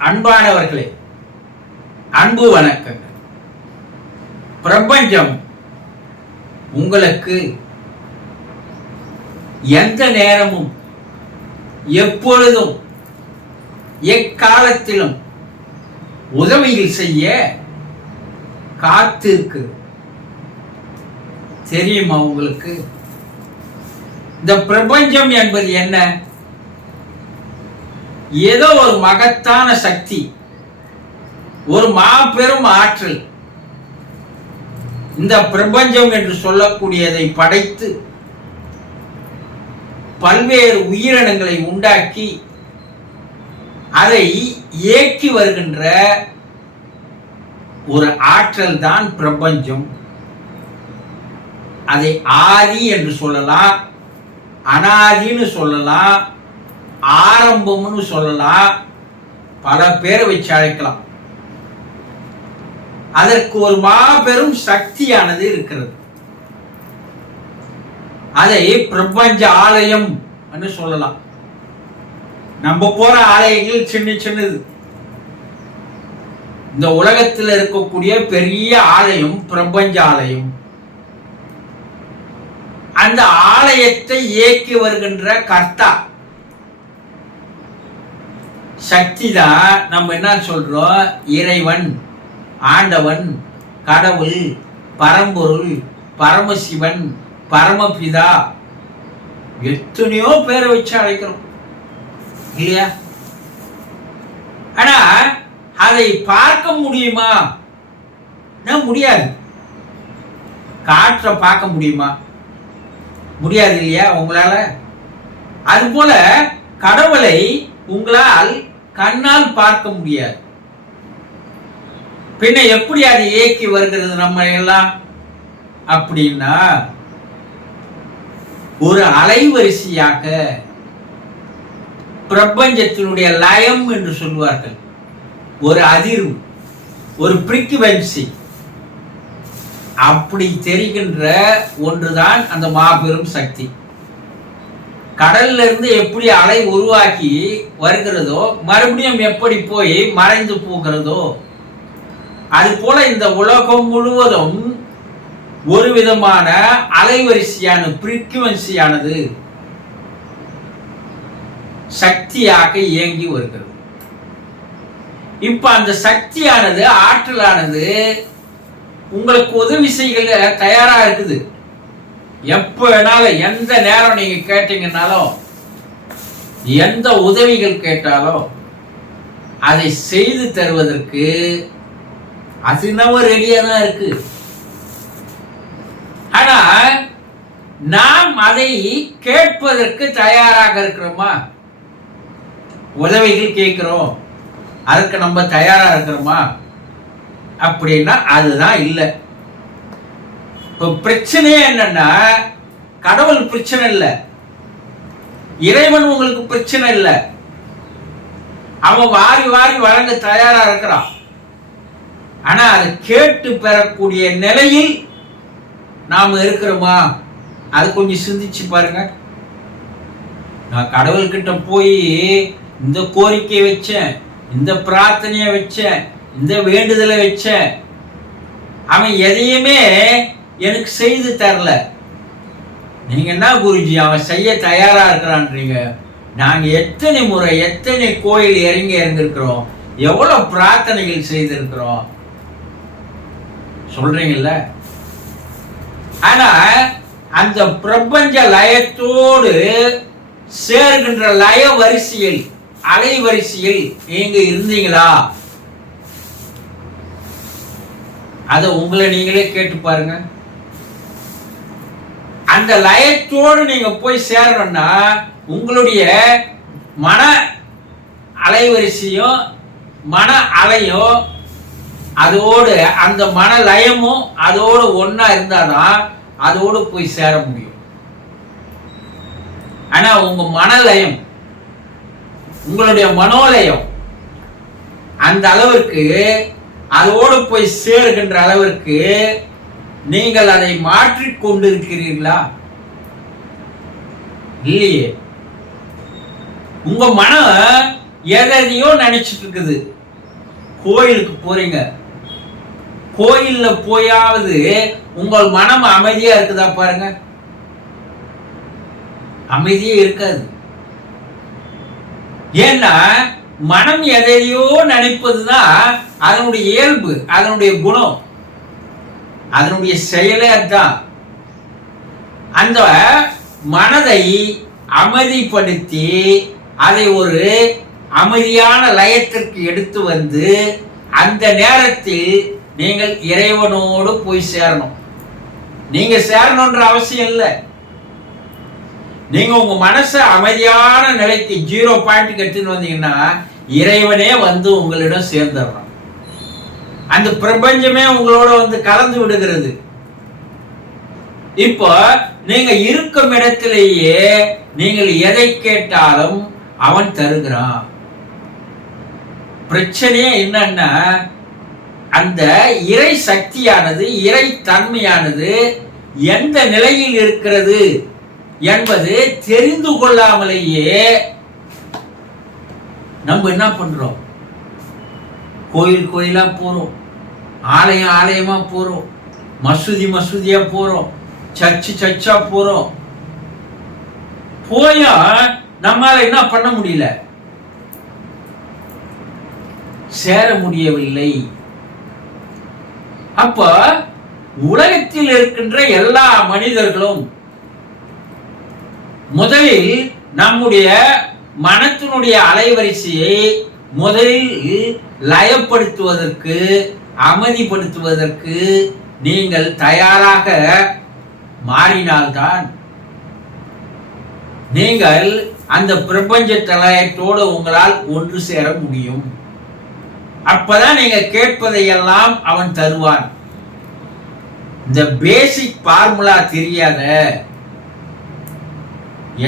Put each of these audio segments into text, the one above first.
அன்பானவர்களே, அன்பு வணக்கங்கள். பிரபஞ்சம் உங்களுக்கு எந்த நேரமும் எப்பொழுதும் எக்காலத்திலும் உதவிகள் செய்ய காத்திருக்கு. தெரியுமா உங்களுக்கு இந்த பிரபஞ்சம் என்பது என்ன? ஏதோ ஒரு மகத்தான சக்தி, ஒரு மாபெரும் ஆற்றல். இந்த பிரபஞ்சம் என்று சொல்லக்கூடியதை படைத்து பல்வேறு உயிரினங்களை உண்டாக்கி அதை இயக்கி வருகின்ற ஒரு ஆற்றல் தான் பிரபஞ்சம். அதை ஆதி என்று சொல்லலாம், அனாதின்னு சொல்லலாம், ஆரம்பம்னு சொல்லலாம், பல பேரை வச்சு அழைக்கலாம். அதற்கு ஒரு மாபெரும் சக்தியானது இருக்கிறது. அதை பிரபஞ்ச ஆலயம் என்று சொல்லலாம். நம்ம போற ஆலயங்கள் சின்ன சின்னது. இந்த உலகத்தில் இருக்கக்கூடிய பெரிய ஆலயம் பிரபஞ்ச ஆலயம். அந்த ஆலயத்தை இயக்கி வருகின்ற கர்த்தா சக்தி தான் நம்ம என்ன சொல்றோம்? இறைவன், ஆண்டவன், கடவுள், பரம்பொருள், பரமசிவன், பரமபிதா, எத்தனையோ பேரை வச்சு அழைக்கிறோம் இல்லையா? ஆனா அதை பார்க்க முடியுமா? முடியாது. காற்றை பார்க்க முடியுமா? முடியாது இல்லையா உங்களால? அதுபோல கடவுளை உங்களால் கண்ணால் பார்க்க முடியாது. பின்ன எப்படி அது இயக்கி வருகிறது நம்ம எல்லாம் அப்படின்னா, ஒரு அலைவரிசையாக பிரபஞ்சத்தினுடைய லயம் என்று சொல்வார்கள். ஒரு அதிர்வு, ஒரு ஃப்ரீக்வென்சி, அப்படி தெரிகின்ற ஒன்றுதான் அந்த மாபெரும் சக்தி. கடல்ல இருந்து எப்படி அலை உருவாக்கி வருகிறதோ, மறுபடியும் எப்படி போய் மறைந்து போகிறதோ, அது போல இந்த உலகம் முழுவதும் ஒரு விதமான அலைவரிசையான ஃப்ரீக்வென்சியானது சக்தியாக இயங்கி வருகிறது. இப்ப அந்த சக்தியானது, ஆற்றலானது உங்களுக்கு உதவி செய்ய தயாரா இருக்குது. எப்ப வேணாலும், எந்த நேரம் நீங்க கேட்டீங்கன்னாலும், எந்த உதவிகள் கேட்டாலும் அதை செய்து தருவதற்கு அது நம்ம ரெடியா தான் இருக்கு. ஆனா நாம் அதை கேட்பதற்கு தயாராக இருக்கிறோமா? உதவிகள் கேட்கிறோம், அதற்கு நம்ம தயாரா இருக்கிறோமா அப்படின்னா அதுதான் இல்லை. இப்போ பிரச்சனையே என்னன்னா, கடவுள் பிரச்சனை இல்லை, இறைவன் உங்களுக்கு பிரச்சனை இல்லை. அவன் வாரி வாரி வழங்க தயாரா இருக்கிறான். ஆனா அதை கேட்டு பெறக்கூடிய நிலையில் நாம இருக்கிறோமா? அது கொஞ்சம் சிந்திச்சு பாருங்க. நான் கடவுள்கிட்ட போய் இந்த கோரிக்கை வச்சேன், இந்த பிரார்த்தனையை வச்சேன், இந்த வேண்டுதலை வச்சேன், அவன் எதையுமே எனக்கு செய்து தரல. நீங்க என்ன குருஜி அவன் செய்ய தயாரா இருக்கிறான்றீங்க? நாங்க எத்தனை முறை, எத்தனை கோயில் இறங்கி இருந்திருக்கிறோம், எவ்வளவு பிரார்த்தனைகள் செய்திருக்கிறோம் சொல்றீங்கல்ல. ஆனா அந்த பிரபஞ்ச லயத்தோடு சேர்கின்ற லய வரிசையில், அலை வரிசையில் நீங்க இருந்தீங்களா? அதை உங்களை நீங்களே கேட்டு பாருங்க. அந்த லயத்தோடு நீங்க போய் சேரணும்னா உங்களுடைய மன அலைவரிசையும் மன அலையும் அதோடு, அந்த மன லயமும் அதோடு ஒன்னா இருந்தாதான் அதோடு போய் சேர முடியும். ஆனா உங்க மனலயம், உங்களுடைய மனோலயம் அந்த அளவிற்கு, அதோடு போய் சேருகின்ற அளவிற்கு நீங்கள் அதை மாற்றிக் கொண்டிருக்கிறீர்களா? இல்லையே. உங்க மனம் எதையோ நினைச்சிட்டு இருக்குது. கோயிலுக்கு போறீங்க, கோயில்ல போயாவது உங்கள் மனம் அமைதியா இருக்குதா பாருங்க. அமைதியே இருக்காது. ஏன்னா மனம் எதையோ நினைப்பதுதான் அதனுடைய இயல்பு, அதனுடைய குணம், அதனுடைய செயலே அதுதான். அந்த மனதை அமைதிப்படுத்தி அதை ஒரு அமைதியான லயத்திற்கு எடுத்து வந்து அந்த நேரத்தில் நீங்கள் இறைவனோடு போய் சேரணும். நீங்க சேரணும்ன்ற அவசியம் இல்லை. நீங்க உங்க மனசை அமைதியான நிலைக்கு 0 பாயிண்ட் எடுத்துன்னு வந்தீங்கன்னா இறைவனே வந்து உங்களிடம் சேர்ந்துடுறான். அந்த பிரபஞ்சமே உங்களோட வந்து கலந்து விடுகிறது. இப்போ நீங்க இருக்கும் இடத்திலேயே நீங்கள் எதை கேட்டாலும் அவன் தருகிறான். பிரச்சனையே என்னன்னா அந்த இறை சக்தியானது, இறை தன்மையானது எந்த நிலையில் இருக்கிறது என்பது தெரிந்து கொள்ளாமலேயே நம்ம என்ன பண்றோம்? கோயில் கோயிலா போறோம், ஆலயம் ஆலயமா போறோம், மசூதி மசூதியா போறோம், சர்ச்சு சர்ச்சா போறோம். போயா நம்மால என்ன பண்ண முடியல? சேர முடியவில்லை. அப்ப உலகத்தில் இருக்கின்ற எல்லா மனிதர்களும் முதலில் நம்முடைய மனத்தினுடைய அலைவரிசையை முதலில் லயப்படுத்துவதற்கு, அமைதிப்படுத்துவதற்கு நீங்கள் தயாராக மாறினால்தான் நீங்கள் அந்த பிரபஞ்ச தலயத்தோடு உங்களால் ஒன்று சேர முடியும். அப்பதான் நீங்க கேட்பதையெல்லாம் அவன் தருவான். இந்த பேசிக் ஃபார்முலா தெரியாத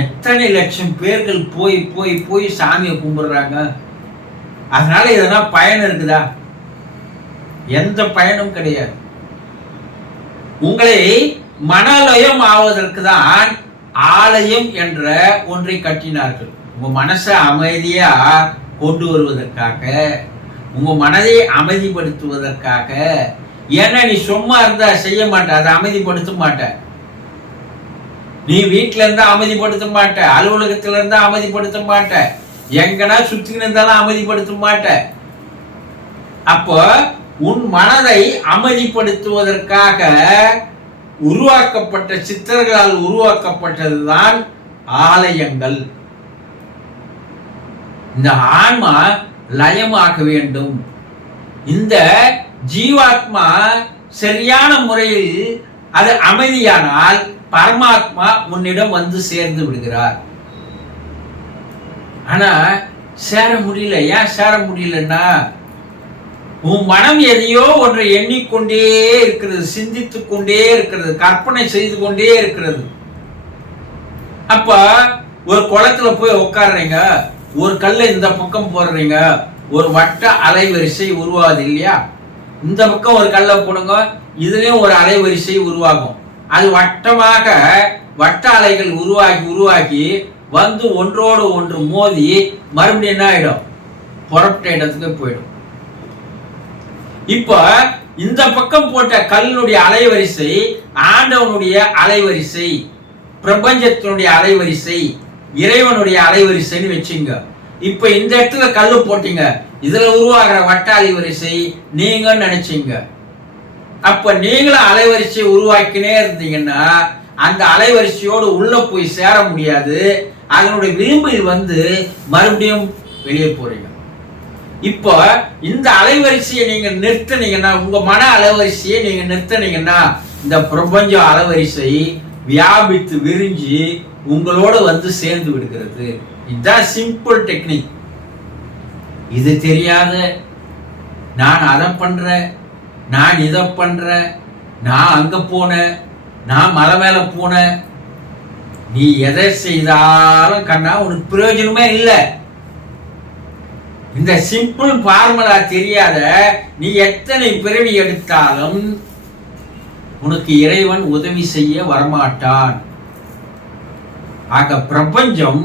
எத்தனை லட்சம் பேர்கள் போய் போய் போய் சாமியை கும்பிடுறாங்க. அதனால இதெல்லாம் பயன் இருக்குதா? எந்த பயனும் கிடையாது. உங்களை மனலயம் ஆவதற்கு தான் ஆலயம் என்ற ஒன்றை கட்டினார்கள். உங்க மனசை அமைதியா கொண்டு வருவதற்காக, உங்க மனதை அமைதிப்படுத்துவதற்காக. ஏன்னா நீ சும்மா இருந்தா செய்ய மாட்ட, அதை அமைதிப்படுத்த மாட்ட. நீ வீட்டுல இருந்தா அமைதிப்படுத்த மாட்ட, அலுவலகத்துல இருந்தா அமைதிப்படுத்த மாட்ட, எங்கன்னா சுத்தின்னு இருந்தாலும் அமைதிப்படுத்த மாட்ட. அப்போ உன் மனதை அமைதிப்படுத்துவதற்காக உருவாக்கப்பட்ட, சித்தர்களால் உருவாக்கப்பட்டதுதான் ஆலயங்கள். இந்த ஆன்மா லயமாக வேண்டும். இந்த ஜீவாத்மா சரியான முறையில் அது அமைதியானால் பரமாத்மா உன்னிடம் வந்து சேர்ந்து விடுகிறார். ஆனா சேர முடியல. ஏன் சேர முடியலன்னா உன் மனம் எதையோ ஒன்றை எண்ணிக்கொண்டே இருக்கிறது, சிந்தித்துக் கொண்டே இருக்கிறது, கற்பனை செய்து கொண்டே இருக்கிறது. அப்ப ஒரு குளத்துல போய் உட்காடுறீங்க, ஒரு கல்ல இந்த பக்கம் போடுறீங்க, ஒரு வட்ட அலைவரிசை உருவாகுது இல்லையா? இந்த பக்கம் ஒரு கல்லை போடுங்க, இதுலயும் ஒரு அலைவரிசை உருவாகும். அது வட்டமாக வட்ட அலைகள் உருவாகி உருவாகி வந்து ஒன்றோடு ஒன்று மோதி மறுபடியும் என்ன ஆயிடும்? புறப்பட்ட இடத்துக்கு போயிடும். இப்ப இந்த பக்கம் போட்ட கல்லுடைய அலைவரிசை ஆண்டவனுடைய அலைவரிசை, பிரபஞ்சத்தினுடைய அலைவரிசை, இறைவனுடைய அலைவரிசைன்னு வச்சுங்க. இப்ப இந்த இடத்துல கல்லு போட்டீங்க, இதுல உருவாகிற வட்ட அலைவரிசை நீங்க நினைச்சீங்க. அப்ப நீங்களும் அலைவரிசை உருவாக்கினே இருந்தீங்கன்னா அந்த அலைவரிசையோடு உள்ள போய் சேர முடியாது. அதனுடைய விளிம்பில் வந்து மறுபடியும் வெளியே போறீங்க. இப்போ இந்த அலைவரிசையை நீங்க நிறுத்தினீங்கன்னா, உங்க மன அலைவரிசையை நீங்க நிறுத்தினீங்கன்னா இந்த பிரபஞ்ச அலைவரிசை வியாபித்து விரிஞ்சு உங்களோட வந்து சேர்ந்து விடுகிறது. இதுதான் சிம்பிள் டெக்னிக். இது தெரியாத நான் அதை பண்றேன், நான் இதை பண்றேன், நான் அங்க போனேன், நான் மலை மேல போனேன், நீ எதை செய்தாலும் கண்ணா உனக்கு பிரயோஜனமே இல்லை. இந்த சிம்பிள் ஃபார்முலா தெரியாத நீ எத்தனை பிறவி எடுத்தாலும் உனக்கு இறைவன் உதவி செய்ய வரமாட்டான். ஆக பிரபஞ்சம்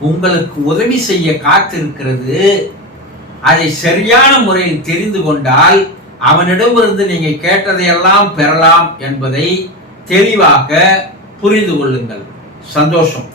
உங்களுக்கு உதவி செய்ய காத்திருக்கிறது. அதை சரியான முறையில் தெரிந்து கொண்டால் அவனிடமிருந்து நீங்க கேட்டதையெல்லாம் பெறலாம் என்பதை தெளிவாக புரிந்து கொள்ளுங்கள். சந்தோஷம்.